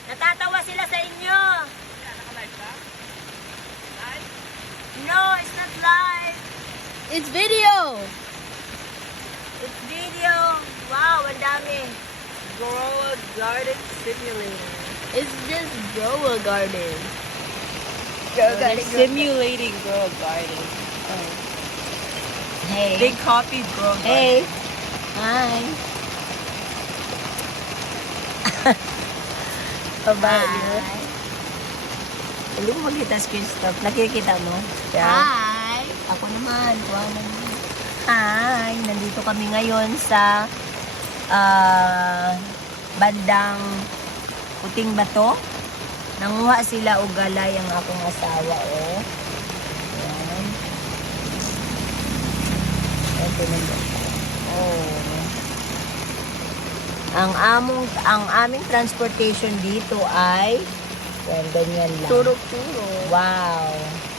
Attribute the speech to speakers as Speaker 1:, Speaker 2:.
Speaker 1: Natatawa sila sa inyo. No, it's not live.
Speaker 2: It's video!
Speaker 1: It's video. Wow, ang dami. Grow a Garden Simulator.
Speaker 2: It's just grow a garden.
Speaker 1: They're
Speaker 2: Simulating grow a garden. Oh. Hey.
Speaker 1: They copied Grow a
Speaker 2: Hey.
Speaker 1: Garden.
Speaker 2: Hi. Bye.
Speaker 1: Hindi ko makita si Christoph. Nakikita mo?
Speaker 2: Hi.
Speaker 1: Ako naman. Wow naman. Hi. Nandito kami ngayon sa bandang Puting Bato. Nanguha sila o galay ang akong asawa. Oh. Ayan. Ito na. Oh. Ang aming transportation dito ay well, ganyan lang.
Speaker 2: Turo-turo.
Speaker 1: Wow.